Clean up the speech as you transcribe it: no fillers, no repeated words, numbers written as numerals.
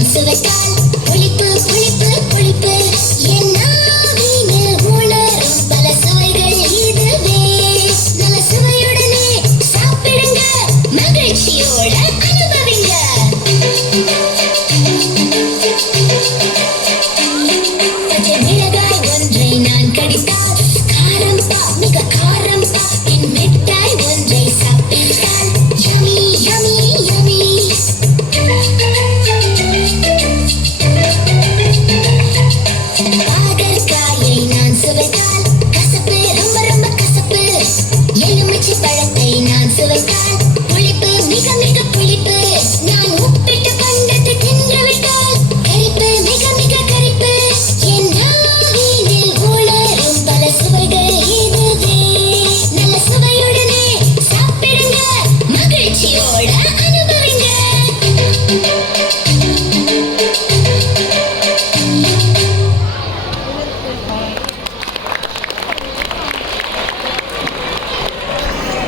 நான் சுவைத்தால் புளிப்பு புளிப்பு புளிப்பு என் நாவினில் உணரும் பல சுவைகள் இதுவே. நல்ல சுவையுடனே சாப்பிடுங்க, மகிழ்ச்சியோட அனுபவிங்க. பச்சை மிளகாய் ஒன்றை நான் கடித்தால் காரம்பா, மிக காரம்பா. என் மிட்டாய் ஒன்றை சாப்பிட்டால் யமி யமி யமி. பாகற்காயை நான் சுவைத்தால் கசப்பு, ரொம்ப ரொம்ப கசப்பு. எலுமிச்சை பழத்தை நான் சுவைத்தால்